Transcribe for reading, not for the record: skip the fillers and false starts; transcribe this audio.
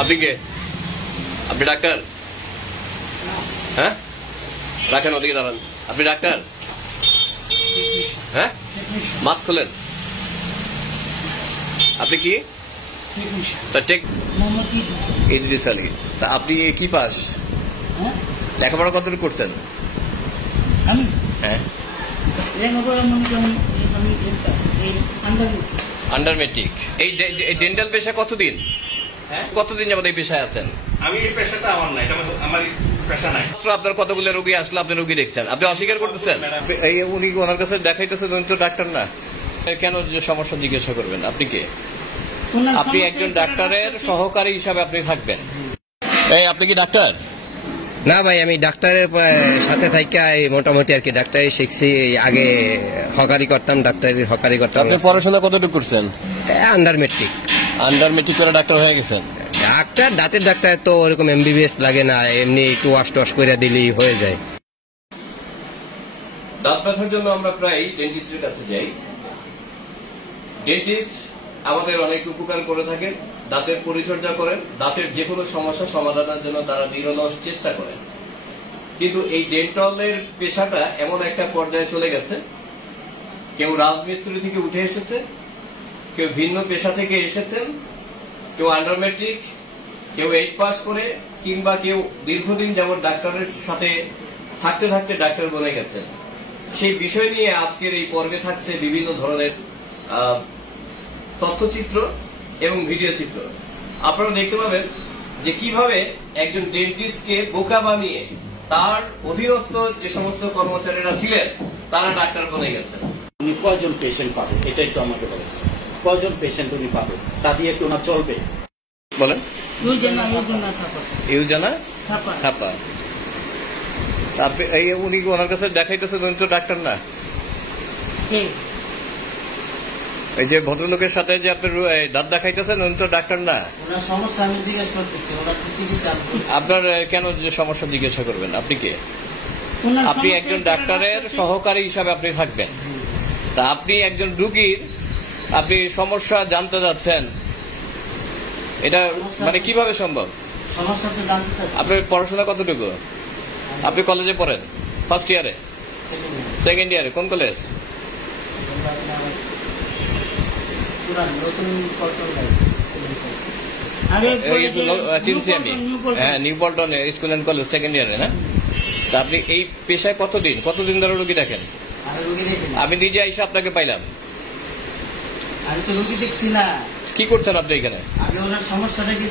আপনি কে? আপনি ডাক্তার? হ্যাঁ, রাখেন ওদিকে দাঁড়ান। আপনি ডাক্তার? হ্যাঁ, মাস্ক খোলেন। আপনি কি? ইদ্রিস আলী। তা আপনি কি পাস? লেখাপড়া কতটুকু করছেন? হ্যাঁ, আন্ডার মেট্রিক। এই ডেন্টাল পেশা কতদিন যাবত এই পেশায় আছেন? আমি এই পেশাটা আমার নাই, আমার পেশা নাই। আপনার কতগুলো রোগী আসলে আপনি রোগী দেখছেন, আপনি অস্বীকার করতেছেন। এই উনি ওনার কাছে দেখাইতেছেন, উনি তো ডাক্তার না। কেন যে সমস্যা জিজ্ঞাসা করবেন? আপনি কে? আপনি একজন ডাক্তারের সহকারী হিসাবে আপনি থাকবেন। এই আপনি কি ডাক্তার? না ভাই, আমি ডাক্তারের সাথে থাকি মোটামুটি আর কি ডাক্তারি শিখছি। আগে হকারি করতাম, ডাক্তারের হকারি করতাম। আপনি পড়াশোনা কতটুকু করছেন? Under matric. আন্ডার মেট্রিক করে ডাক্তার হয়ে গেছেন? ডাক্তার, দাঁতের ডাক্তার তো ওরকম এমবিবিএস লাগে না, এমনি একটু ওয়াশ টোয়াশ করে দিলেই হয়ে যায়। দাঁত ব্যথার জন্য আমরা প্রায় ডেন্টিস্টের কাছে যাই। ডেন্টিস্ট আমাদের অনেক উপকার করে থাকেন, দাঁতের পরিচর্যা করেন, দাঁতের যে কোনো সমস্যা সমাধানের জন্য তারা নিরলস চেষ্টা করেন। কিন্তু এই ডেন্টালের পেশাটা এমন একটা পর্যায়ে চলে গেছে, কেউ রাজমিস্ত্রি থেকে উঠে এসেছে, কেউ ভিন্ন পেশা থেকে এসেছেন, কেউ আন্ডার মেট্রিক, কেউ 8 পাস করে, কিংবা কেউ দীর্ঘদিন যেমন ডাক্তারের সাথে থাকতে থাকতে ডাক্তার বনে গেছেন। সেই বিষয় নিয়ে আজকের এই পর্বে থাকছে বিভিন্ন ধরনের তথ্যচিত্র এবং ভিডিও চিত্র। আপনারা দেখতে পাবেন যে কিভাবে একজন ডেন্টিস্টকে বোকা বানিয়ে তার অধীনস্থ যে সমস্ত কর্মচারীরা ছিলেন তারা ডাক্তার বনে গেছেন। উনি কয়জন পেশেন্ট পাবে, এটাই তো আমাকে বলেন। কয়জন পেশেন্ট উনি পাবে, তা দিয়ে কি ওনার চলবে? বলেন। ইউজানা থাপা। আপনি এই উনি ওনার কাছে দেখাইতেছেন, উনি তো ডাক্তার না। এই যে ভদ্রলোকের সাথে যে আপনি দাঁত দেখাইতেছেন, উনি তো ডাক্তার না। আপনার কেন যে সমস্যা জিজ্ঞাসা করবেন? আপনি কে? আপনি একজন ডাক্তারের সহকারী হিসাবে আপনি থাকবেন। তা আপনি একজন রুগীর আপনি সমস্যা জানতে যাচ্ছেন, এটা মানে কিভাবে সম্ভব? আপনার পড়াশোনা কতটুকু? আপনি কলেজে পড়েন? ফার্স্ট ইয়ারে? সেকেন্ড ইয়ারে? কোন কলেজ? চিনছি আমি, হ্যাঁ, new Paltan school and college, second ইয়ারে না? তা আপনি এই পেশায় কতদিন ধরে রোগী দেখেন? আমি নিজে এসে আপনাকে পাইলাম। আমি তো রোগী দেখছি না। কি করছেন আপনি এখানে? আমি ওনার সমস্যাটা কি